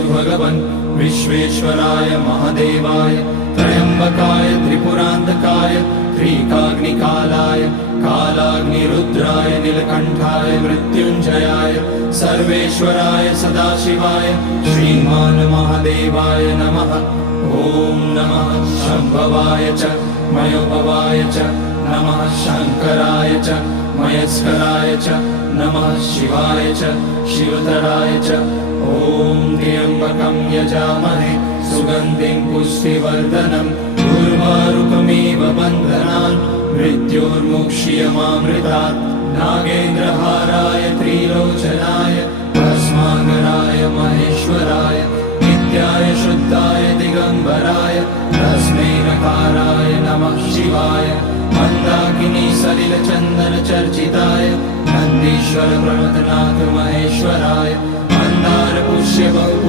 श्रीरस्तु भगवन् विश्वेश्वराय महादेवाय त्र्यम्बकाय त्रिपुरान्तकाय त्रिकाग्निकालाय कालाग्निरुद्राय नीलकण्ठाय मृत्युञ्जयाय सर्वेश्वराय सदाशिवाय श्रीमान् महादेवाय नमः। ॐ नमः शम्भवाय च मयोभवाय च नमः शङ्कराय च मयस्कराय च नमः शिवाय च शिवतराय च। ॐ त्र्यम्बकं यजामहे सुगन्धिं पुष्टिवर्धनम् उर्वारुकमिव बन्धनान् मृत्योर्मुक्ष्यमामृतात्। नागेन्द्रहाराय त्रिलोचनाय भस्माङ्गराय महेश्वराय नित्याय शुद्धाय दिगम्बराय तस्मै नकाराय नमः शिवाय। मन्दाकिनी सलिलचन्दन चर्चिताय नन्दीश्वर प्रणतनाथ महेश्वराय मंदार पुष्य